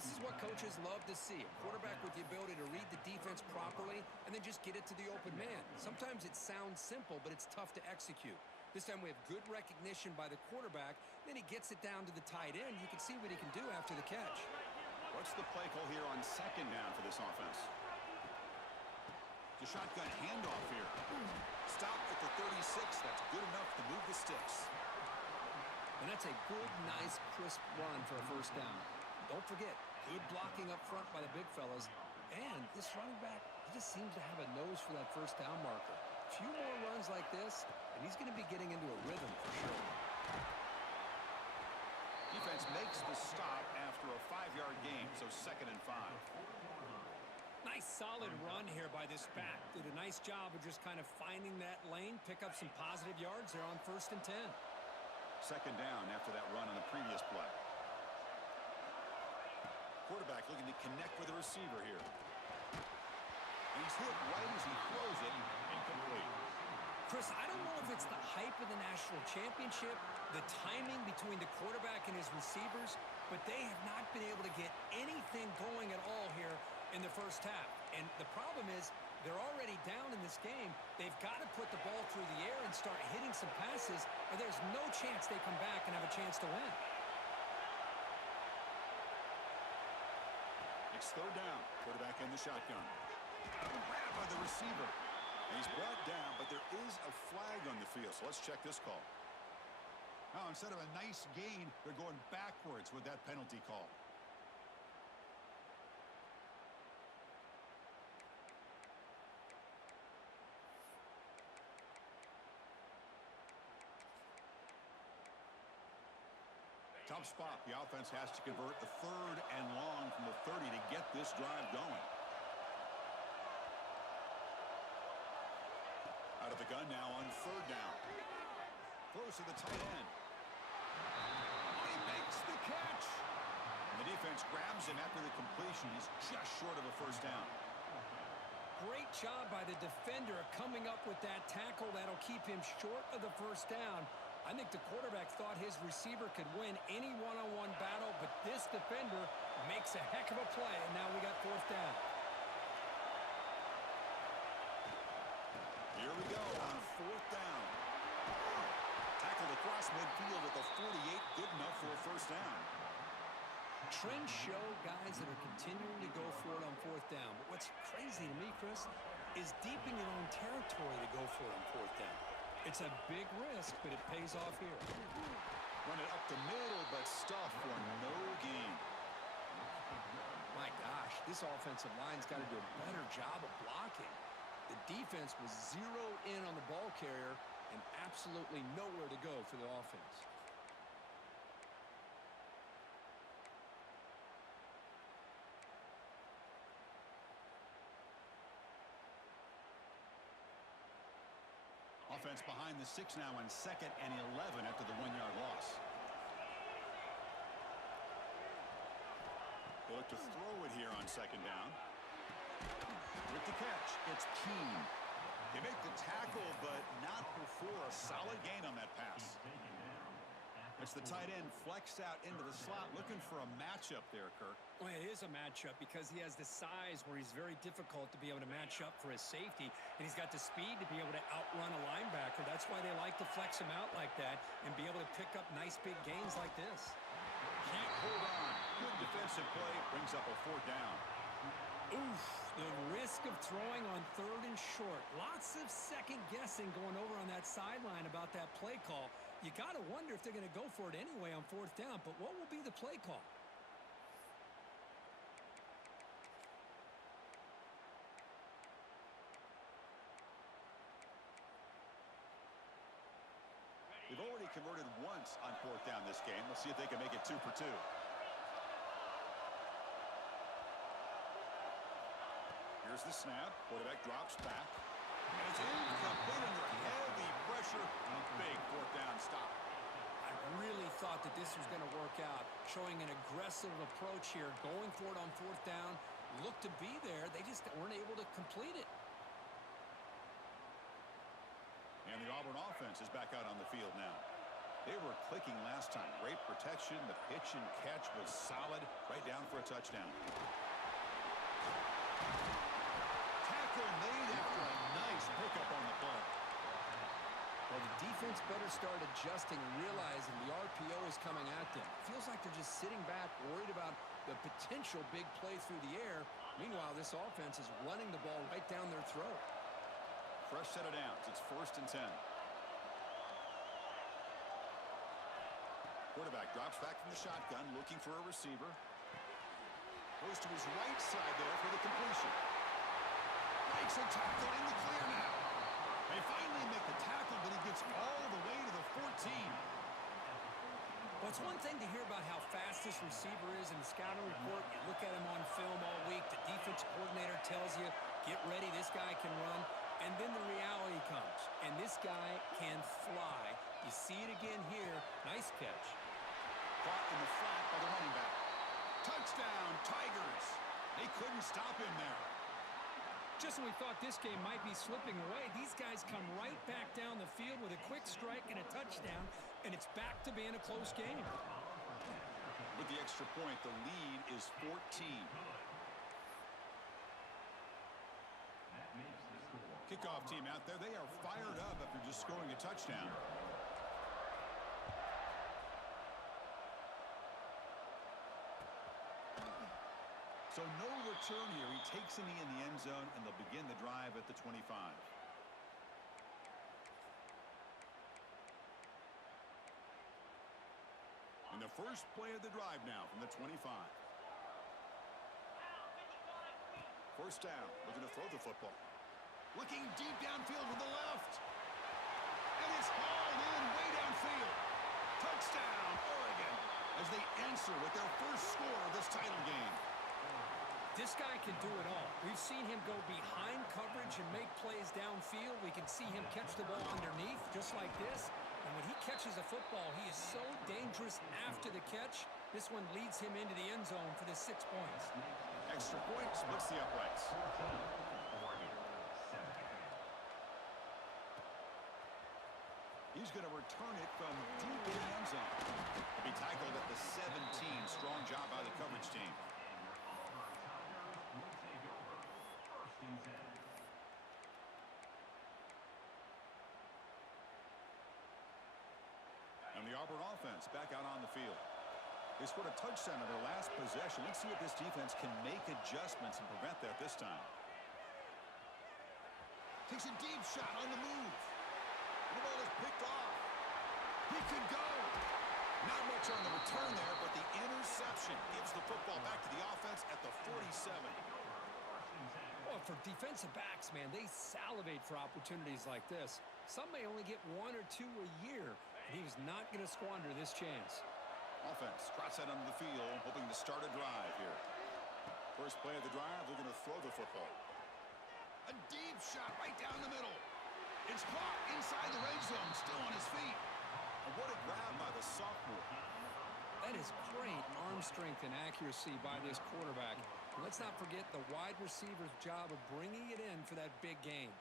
This is what coaches love to see. A quarterback with the ability to read the defense properly and then just get it to the open man. Sometimes it sounds simple, but it's tough to execute. This time we have good recognition by the quarterback. Then he gets it down to the tight end. You can see what he can do after the catch. What's the play call here on second down for this offense? The shotgun handoff here. Stop at the 36. That's good enough to move the sticks. And that's a good, nice, crisp run for a first down. Don't forget, good blocking up front by the big fellas. And this running back, he just seems to have a nose for that first down marker. A few more runs like this, and he's going to be getting into a rhythm for sure. Defense makes the stop after a 5-yard gain, so 2nd and 5. Nice solid run here by this back. Did a nice job of just kind of finding that lane, pick up some positive yards there on 1st and 10. 2nd down after that run on the previous play. Quarterback looking to connect with the receiver here. He's hit right as he throws it. Incomplete. Chris, I don't know if it's the hype of the national championship, the timing between the quarterback and his receivers, but they have not been able to get anything going at all here in the first half. And the problem is they're already down in this game. They've got to put the ball through the air and start hitting some passes, or there's no chance they come back and have a chance to win. It's 3rd down. Quarterback in the shotgun. Grab by the receiver. And he's brought down, but there is a flag on the field. So let's check this call. Now, instead of a nice gain, they're going backwards with that penalty call. Tough spot. The offense has to convert the 3rd and long from the 30 to get this drive going. Out of the gun now on 3rd down. Throws to the tight end. He makes the catch. And the defense grabs him after the completion. He's just short of a first down. Great job by the defender coming up with that tackle that'll keep him short of the first down. I think the quarterback thought his receiver could win any one-on-one battle, but this defender makes a heck of a play, and now we got 4th down. Here we go on 4th down. Tackled across midfield at the 48, good enough for a first down. Trends show guys that are continuing to go for it on 4th down. But what's crazy to me, Chris, is deep in your own territory to go for it on 4th down. It's a big risk, but it pays off here. Run it up the middle, but stuff for no gain. My gosh, this offensive line's got to do a better job of blocking. The defense was zeroed in on the ball carrier and absolutely nowhere to go for the offense. Offense behind the 6 now on 2nd and 11 after the 1-yard loss. They look to throw it here on 2nd down. With the catch, it's Keene. They make the tackle, but not before a solid gain on that pass. It's the tight end flexed out into the slot, looking for a matchup there, Kirk. Well, it is a matchup because he has the size where he's very difficult to be able to match up for his safety, and he's got the speed to be able to outrun a linebacker. That's why they like to flex him out like that and be able to pick up nice big gains like this. Can't hold on. Good defensive play, brings up a 4th down. Oof, the risk of throwing on 3rd and short. Lots of second guessing going over on that sideline about that play call. You got to wonder if they're going to go for it anyway on 4th down, but what will be the play call? They've already converted once on 4th down this game. Let's see if they can make it 2 for 2. Here's the snap. Quarterback drops back. And it's incomplete under heavy pressure. A big 4th down stop. I really thought that this was going to work out, showing an aggressive approach here, going for it on 4th down. Looked to be there. They just weren't able to complete it. And the Auburn offense is back out on the field now. They were clicking last time. Great protection. The pitch and catch was solid right down down for a touchdown. Tackle made after a nice pickup on the play. Well, the defense better start adjusting and realizing the RPO is coming at them. Feels like they're just sitting back, worried about the potential big play through the air. Meanwhile, this offense is running the ball right down their throat. Fresh set of downs. It's 1st and 10. Quarterback drops back from the shotgun, looking for a receiver. Goes to his right side there for the completion. Breaks a tackle in the clear now. They finally make the tackle, but he gets all the way to the 14. Well, it's one thing to hear about how fast this receiver is in the scouting report. You look at him on film all week. The defense coordinator tells you, get ready, this guy can run. And then the reality comes, and this guy can fly. You see it again here. Nice catch. Caught in the flat by the running back. Touchdown, Tigers. They couldn't stop him there. Just when we thought this game might be slipping away, these guys come right back down the field with a quick strike and a touchdown, and it's back to being a close game. With the extra point, the lead is 14. Kickoff team out there, they are fired up after just scoring a touchdown. So no return here. He takes a knee in the end zone, and they'll begin the drive at the 25. And the first play of the drive now from the 25. First down, looking to throw the football. Looking deep downfield with the left. And it's hauled in way downfield. Touchdown, Oregon, as they answer with their first score of this title game. This guy can do it all. We've seen him go behind coverage and make plays downfield. We can see him catch the ball underneath, just like this. And when he catches a football, he is so dangerous after the catch. This one leads him into the end zone for the 6 points. Extra point splits the uprights. He's going to return it from deep in the end zone. He'll be tackled at the 17. Strong job by the coverage team. And the Auburn offense back out on the field. They scored a touchdown on their last possession. Let's see if this defense can make adjustments and prevent that this time. Takes a deep shot on the move. The ball is picked off. He could go. Not much on the return there, but the interception gives the football back to the offense at the 47. Well, for defensive backs, man, they salivate for opportunities like this. Some may only get 1 or 2 a year, and he was not going to squander this chance. Offense trots out onto the field, hoping to start a drive here. First play of the drive, they're going to throw the football. A deep shot right down the middle. It's caught inside the red zone, still on his feet. And what a grab by the sophomore. That is great arm strength and accuracy by this quarterback. And let's not forget the wide receiver's job of bringing it in for that big game.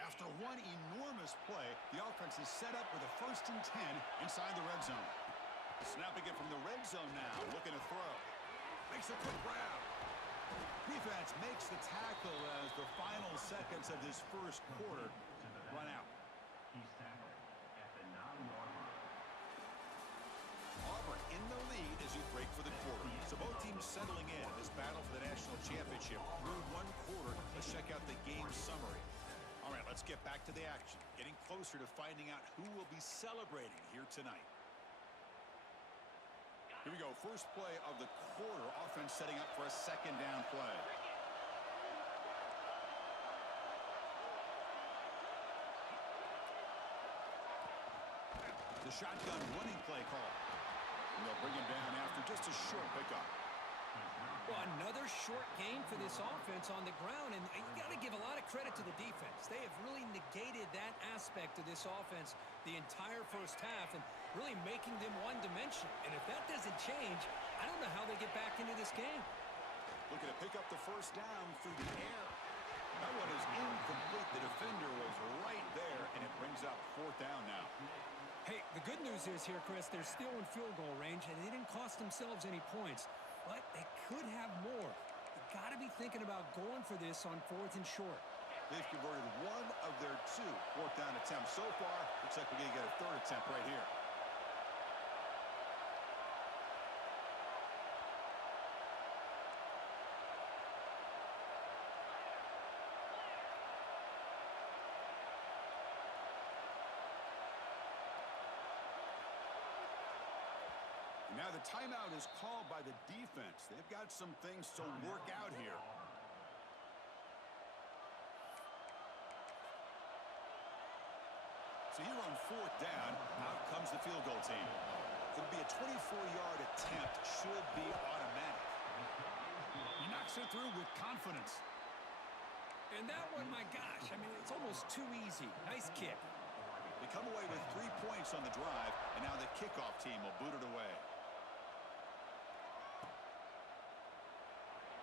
After one enormous play, the offense is set up with a 1st and 10 inside the red zone. Snapping it from the red zone now, looking to throw. Makes a quick grab. Defense makes the tackle as the final seconds of this first quarter run out. Auburn in the lead as you break for the quarter. So both teams settling in this battle for the national championship through 1 quarter. Let's check out the game summary. All right, let's get back to the action. Getting closer to finding out who will be celebrating here tonight. Here we go. First play of the quarter. Offense setting up for a 2nd down play. The shotgun running play call. And they'll bring him down after just a short pickup. Well, another short gain for this offense on the ground, and you got to give a lot of credit to the defense. They have really negated that aspect of this offense the entire first half and really making them one-dimensional. And if that doesn't change, I don't know how they get back into this game. Looking to pick up the first down through the air. That one is incomplete. The defender was right there, and it brings up 4th down now. Hey, the good news is here, Chris, they're still in field goal range, and they didn't cost themselves any points. But they could have more. You got to be thinking about going for this on 4th and short. They've converted one of their 2 fourth down attempts so far. Looks like we're going to get a 3rd attempt right here. Now the timeout is called by the defense. They've got some things to work out here. So here on 4th down, out comes the field goal team. It'll be a 24-yard attempt. Should be automatic. He knocks it through with confidence. And that one, my gosh, I mean, it's almost too easy. Nice kick. They come away with 3 points on the drive, and now the kickoff team will boot it away.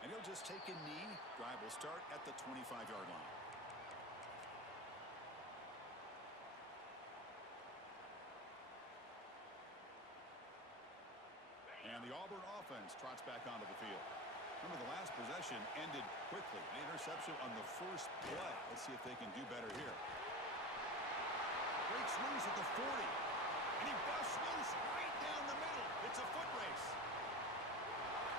And he'll just take a knee. Drive will start at the 25-yard line. And the Auburn offense trots back onto the field. Remember, the last possession ended quickly. An interception on the first play. Let's see if they can do better here. Breaks loose at the 40. And he busts loose right down the middle. It's a foot race.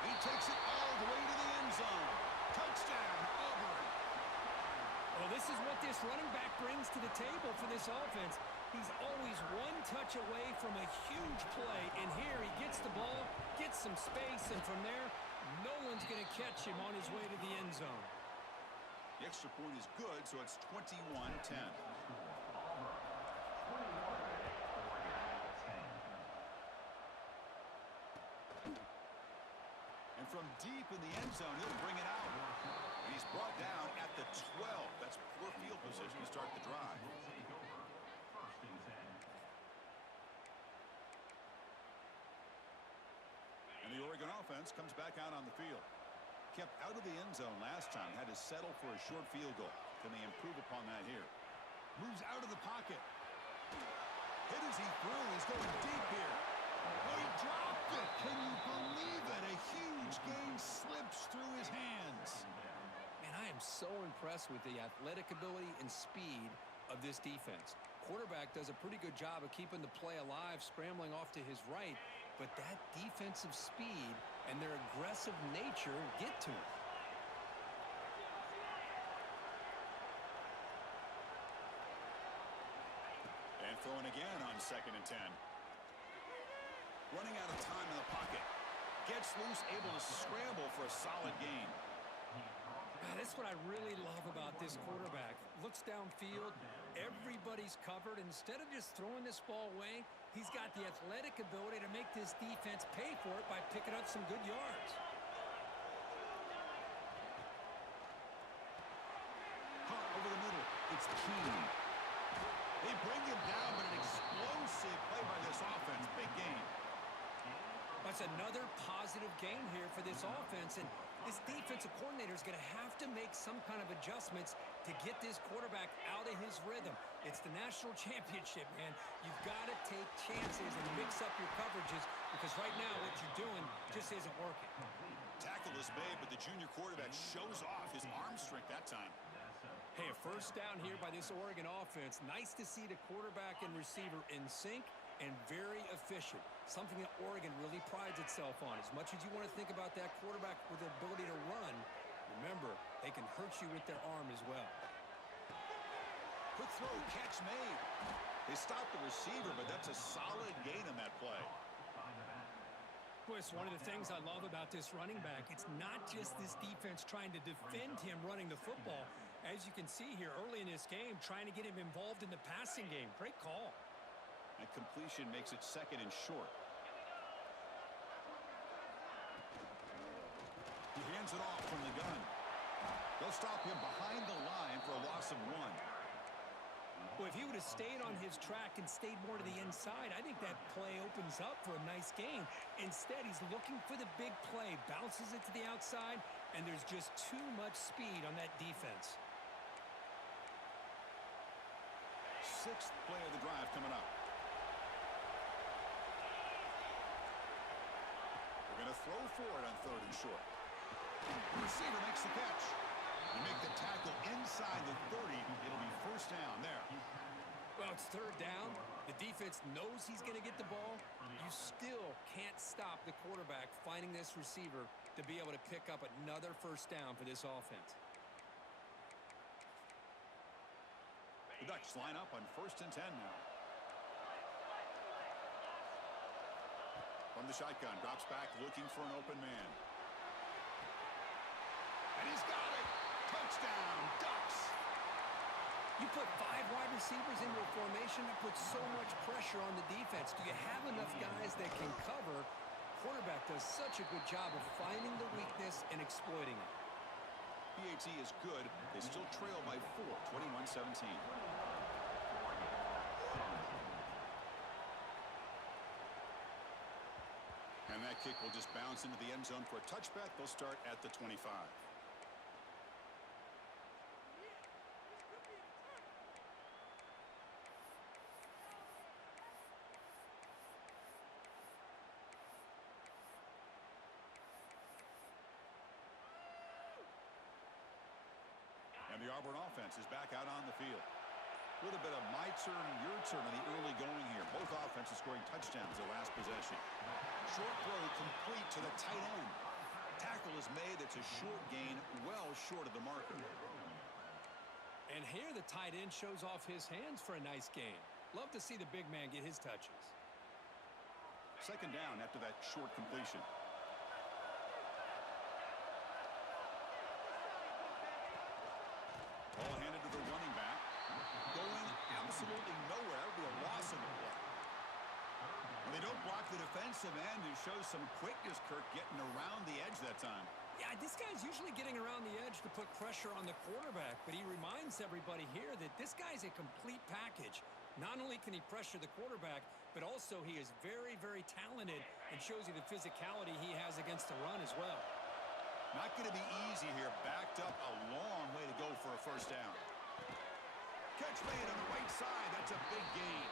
He takes it all the way to the end zone. Touchdown, Auburn. Well, this is what this running back brings to the table for this offense. He's always one touch away from a huge play. And here he gets the ball, gets some space, and from there, no one's going to catch him on his way to the end zone. The extra point is good, so it's 21-10. And from deep in the end zone, he'll bring it out. And he's brought down at the 12. That's poor field position to start the drive. And the Oregon offense comes back out on the field. Kept out of the end zone last time, had to settle for a short field goal. Can they improve upon that here? Moves out of the pocket. Hit as he threw. He's going deep here. Oh, he dropped it. Can you believe it? A huge gain slips through his hands. Man, I am so impressed with the athletic ability and speed of this defense. Quarterback does a pretty good job of keeping the play alive, scrambling off to his right, but that defensive speed and their aggressive nature get to him. And throwing again on 2nd and 10. Running out of time in the pocket. Gets loose, able to scramble for a solid gain. That's what I really love about this quarterback. Looks downfield, everybody's covered. Instead of just throwing this ball away, he's got the athletic ability to make this defense pay for it by picking up some good yards. Caught over the middle. It's Keene. They bring him down, but an explosive play by this offense. Big gain. That's another positive game here for this offense, and this defensive coordinator is going to have to make some kind of adjustments to get this quarterback out of his rhythm. It's the national championship, man. You've got to take chances and mix up your coverages because right now what you're doing just isn't working. Tackle is made, but the junior quarterback shows off his arm strength that time. Hey, a first down here by this Oregon offense. Nice to see the quarterback and receiver in sync and very efficient. Something that Oregon really prides itself on. As much as you want to think about that quarterback with the ability to run, remember, they can hurt you with their arm as well. Quick throw, catch made. They stopped the receiver, but that's a solid gain on that play. Boy, it's one of the things I love about this running back. It's not just this defense trying to defend him running the football. As you can see here early in this game, trying to get him involved in the passing game. Great call. And completion makes it 2nd and short. He hands it off from the gun. They'll stop him behind the line for a loss of 1. Well, if he would have stayed on his track and stayed more to the inside, I think that play opens up for a nice gain. Instead, he's looking for the big play, bounces it to the outside, and there's just too much speed on that defense. 6th play of the drive coming up. throw for it on 3rd and short. The receiver makes the catch. You make the tackle inside the 30. It'll be 1st down there. Well, it's 3rd down. The defense knows he's going to get the ball. You still can't stop the quarterback finding this receiver to be able to pick up another 1st down for this offense. The Ducks line up on 1st and 10 now. From the shotgun, drops back looking for an open man. And he's got it. Touchdown, Ducks. You put 5 wide receivers into a formation that puts so much pressure on the defense. Do you have enough guys that can cover? Quarterback does such a good job of finding the weakness and exploiting it. PAT is good. They still trail by 4, 21-17. And that kick will just bounce into the end zone for a touchback. They'll start at the 25. And the Auburn offense is back out on the field. A little bit of my turn, your turn in the early going here. Both offenses scoring touchdowns their last possession. Short throw complete to the tight end. Tackle is made. It's a short gain, well short of the marker. And here the tight end shows off his hands for a nice gain. Love to see the big man get his touches. 2nd down after that short completion. Ball handed to the running back. Going absolutely nowhere. It'll be a loss in the play. And they don't block the defensive end, who shows some quickness, Kirk, getting around the edge that time. Yeah, this guy's usually getting around the edge to put pressure on the quarterback, but he reminds everybody here that this guy's a complete package. Not only can he pressure the quarterback, but also he is very, very talented and shows you the physicality he has against the run as well. Not going to be easy here. Backed up a long way to go for a 1st down. Catch made on the right side. That's a big gain.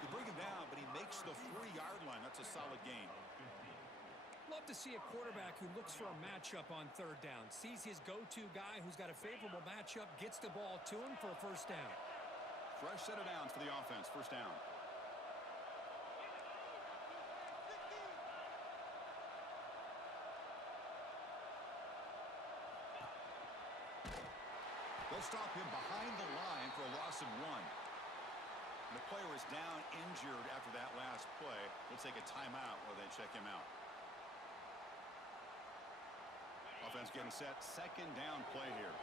They bring him down, but he makes the 3-yard line. That's a solid gain. Love to see a quarterback who looks for a matchup on 3rd down. Sees his go-to guy who's got a favorable matchup, gets the ball to him for a 1st down. Fresh set of downs for the offense. 1st down. They'll stop him behind the line for a loss of 1. The player is down injured after that last play. We'll take a timeout while they check him out. Offense getting set. 2nd down play here.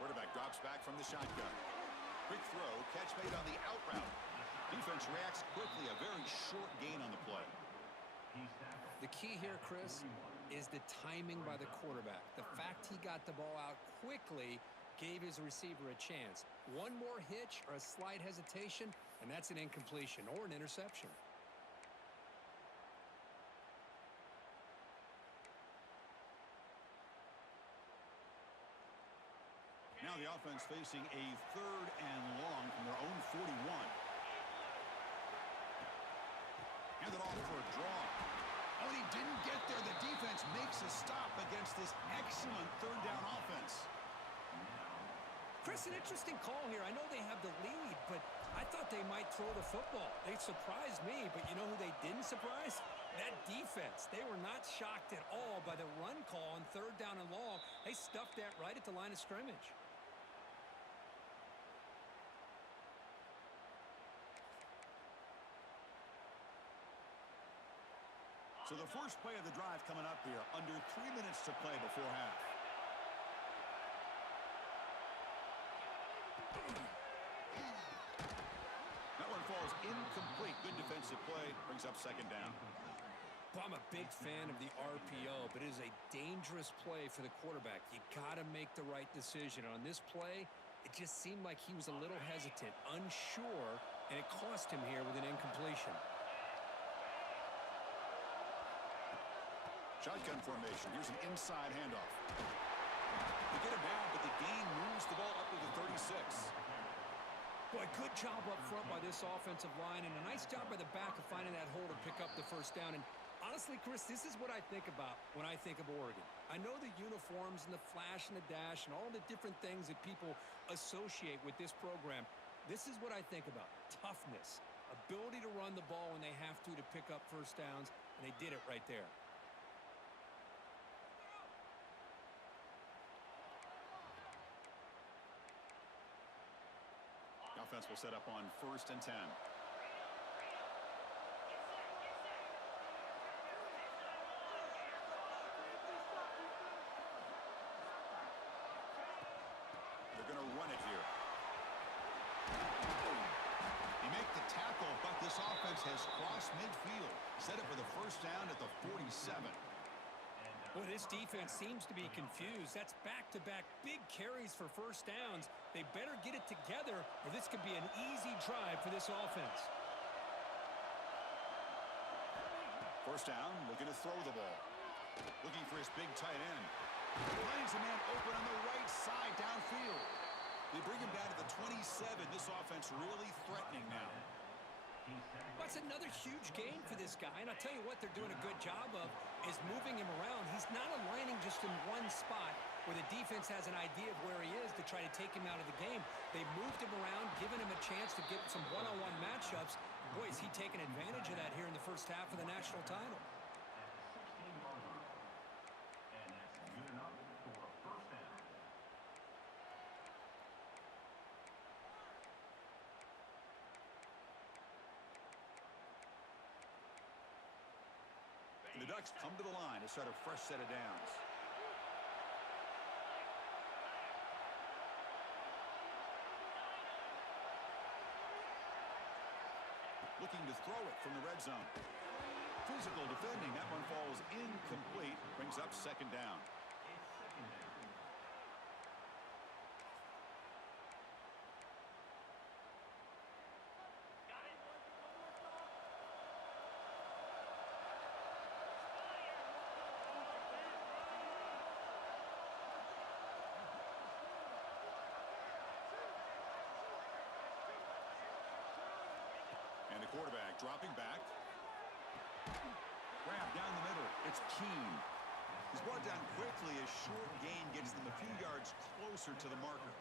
Quarterback drops back from the shotgun. Quick throw. Catch made on the out route. Defense reacts quickly. A very short gain on the play. The key here, Chris, is the timing by the quarterback. The fact he got the ball out quickly gave his receiver a chance. One more hitch or a slight hesitation, and that's an incompletion or an interception. Now the offense facing a 3rd and long from their own 41. Handed off for a draw. Oh, and he didn't get there. The defense makes a stop against this excellent 3rd down offense. Chris, an interesting call here. I know they have the lead, but I thought they might throw the football. They surprised me, but you know who they didn't surprise? That defense. They were not shocked at all by the run call on 3rd down and long. They stuffed that right at the line of scrimmage. So the first play of the drive coming up here. Under 3 minutes to play before half. That one falls incomplete. Good defensive play. Brings up 2nd down. Well, I'm a big fan of the RPO, but it is a dangerous play for the quarterback. You got to make the right decision. On this play, it just seemed like he was a little hesitant, unsure, and it cost him here with an incompletion. Shotgun formation. Here's an inside handoff. They get him down, but the gain moves the ball up to the 36. Boy, good job up front by this offensive line, and a nice job by the back of finding that hole to pick up the first down. And honestly, Chris, this is what I think about when I think of Oregon. I know the uniforms and the flash and the dash and all the different things that people associate with this program. This is what I think about. Toughness, ability to run the ball when they have to pick up first downs, and they did it right there. Offense will set up on 1st and 10. They're going to run it here. They make the tackle, but this offense has crossed midfield. Set it for the first down at the 47. Well, this defense seems to be confused. That's back-to-back big carries for first downs. They better get it together, or this could be an easy drive for this offense. First down, looking to throw the ball. Looking for his big tight end. Finds a man open on the right side downfield. They bring him down to the 27. This offense really threatening now. That's another huge game for this guy, and I'll tell you what they're doing a good job of is moving him around. He's not aligning just in one spot where the defense has an idea of where he is to try to take him out of the game. They moved him around, giving him a chance to get some one-on-one matchups. Boy, is he taking advantage of that here in the first half of the national title. The Ducks come to the line to start a fresh set of downs. Looking to throw it from the red zone. Physical defending. That one falls incomplete. Brings up second down. And the quarterback dropping back. Grab down the middle. It's Keene. He's brought down quickly. A short gain gets them a few yards closer to the marker.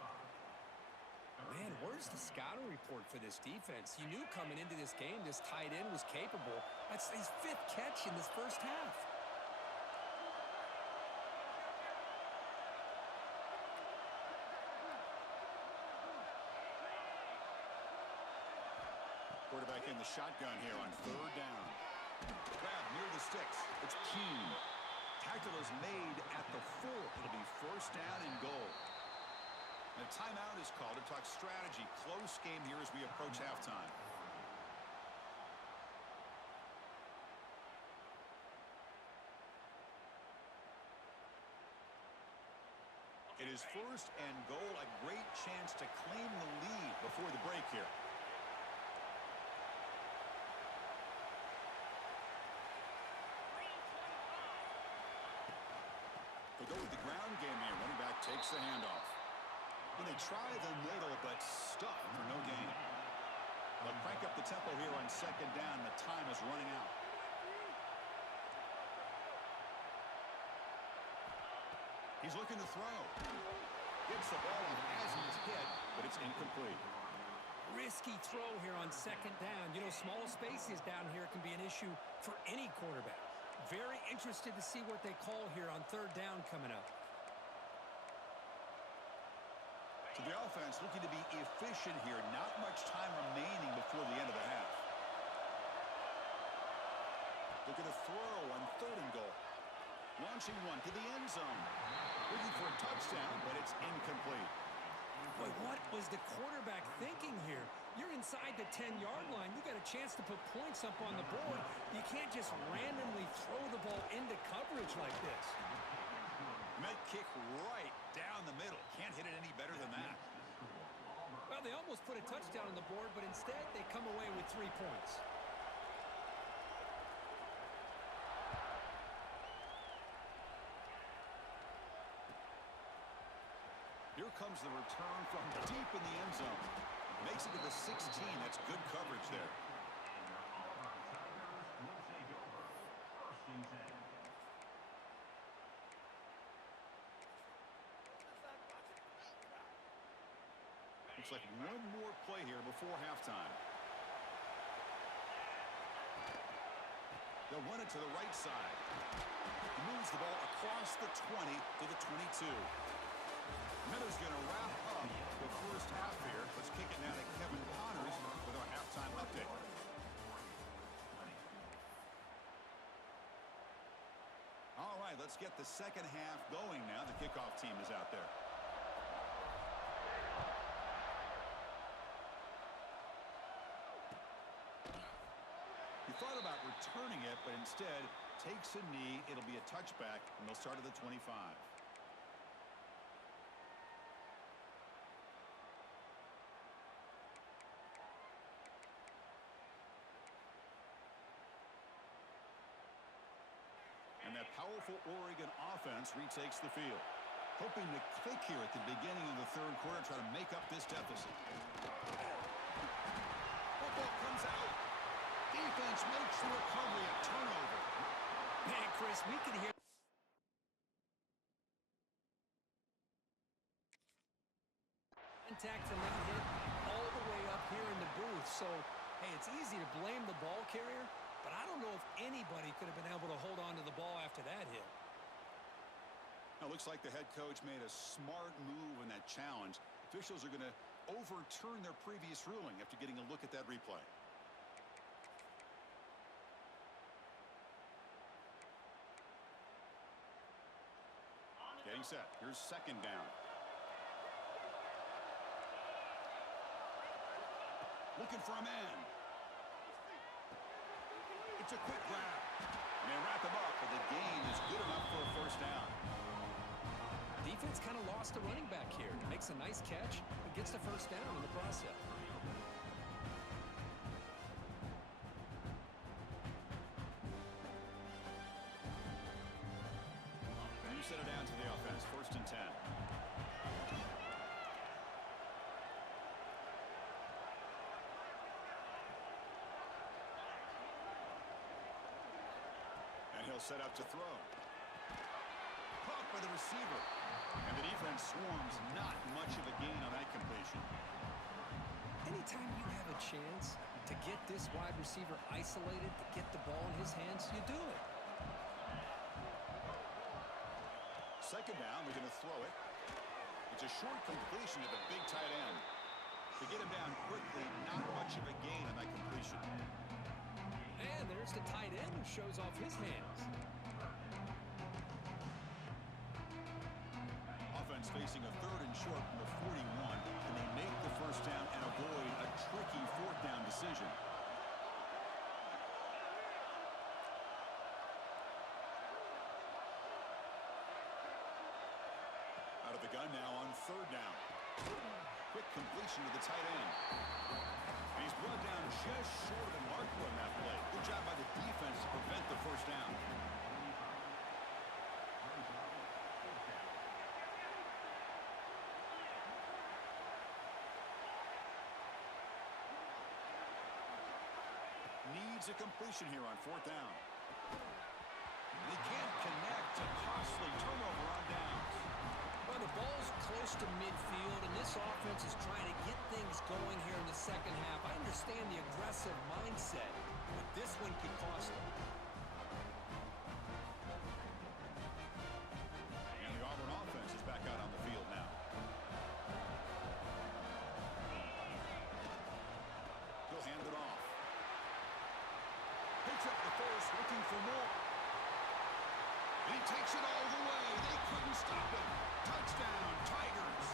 Man, where's the scouting report for this defense? You knew coming into this game this tight end was capable. That's his 5th catch in this first half. Quarterback in the shotgun here on 3rd down. Grab near the sticks. It's Keene. Tackle is made at the 4. It'll be first down and goal. And a timeout is called to talk strategy. Close game here as we approach halftime. It is first and goal. A great chance to claim the lead before the break here. They go with the ground game here. Running back takes the handoff. When they try the middle, but stuck for no gain. They'll crank up the tempo here on 2nd down. The time is running out. He's looking to throw. Gets the ball as he's hit, but it's incomplete. Risky throw here on 2nd down. You know, small spaces down here can be an issue for any quarterback. Very interested to see what they call here on 3rd down coming up. So the offense looking to be efficient here. Not much time remaining before the end of the half. Looking to throw on 3rd and goal. Launching one to the end zone. Looking for a touchdown, but it's incomplete. Boy, what was the quarterback thinking here? You're inside the 10-yard line. You got a chance to put points up on the board. You can't just randomly throw the ball into coverage like this. Might kick right down the middle. Can't hit it any better than that. Well, they almost put a touchdown on the board, but instead they come away with 3 points. Here comes the return from deep in the end zone. Makes it to the 16. That's good coverage there. Looks like one more play here before halftime. They'll run it to the right side. He moves the ball across the 20 to the 22. Miller's going to wrap up the first half here. Let's kick it now to Kevin Connors with our halftime update. All right, let's get the second half going now. The kickoff team is out there. He thought about returning it, but instead takes a knee. It'll be a touchback, and they'll start at the 25. And that powerful Oregon offense retakes the field. Hoping to click here at the beginning of the third quarter, try to make up this deficit. Football comes out. Defense makes the recovery, a turnover. Man, Chris, we can hear contact from that hit all the way up here in the booth. So, hey, it's easy to blame the ball carrier, but I don't know if anybody could have been able to hold on to the ball after that hit. Now, looks like the head coach made a smart move in that challenge. Officials are going to overturn their previous ruling after getting a look at that replay. Getting set. Here's second down. Looking for a man. It's a quick grab. And they wrap him up, but the gain is good enough for a first down. Defense kind of lost the running back here. Makes a nice catch, but gets the first down in the process. Set it down to the offense. First and 10. And he'll set up to throw. Caught by the receiver. And the defense swarms. Not much of a gain on that completion. Anytime you have a chance to get this wide receiver isolated, to get the ball in his hands, you do it. Second down, we're going to throw it. It's a short completion to the big tight end. To get him down quickly, not much of a gain on that completion. And there's the tight end who shows off his hands. Offense facing a third and short from the 41, and they make the first down and avoid a tricky fourth down decision. Out of the gun now on third down. Quick completion to the tight end. And he's brought down just short of the marker on that play. Good job by the defense to prevent the first down. Needs a completion here on fourth down. They can't connect. A costly turnover on downs. Well, the ball's close to midfield, and this offense is trying to get things going here in the second half. I understand the aggressive mindset, but this one could cost them. And the Auburn offense is back out on the field now. He'll hand it off. Picks up the first, looking for more. And he takes it all the way. They couldn't stop him. Touchdown, Tigers.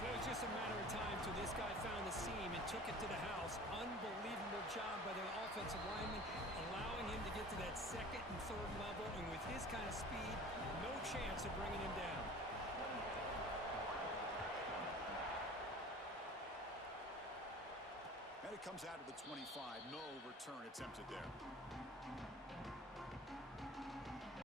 It was just a matter of time till this guy found the seam and took it to the house. Unbelievable job by the offensive lineman, allowing him to get to that second and third level. And with his kind of speed, no chance of bringing him down. And it comes out of the 25. No return attempted there.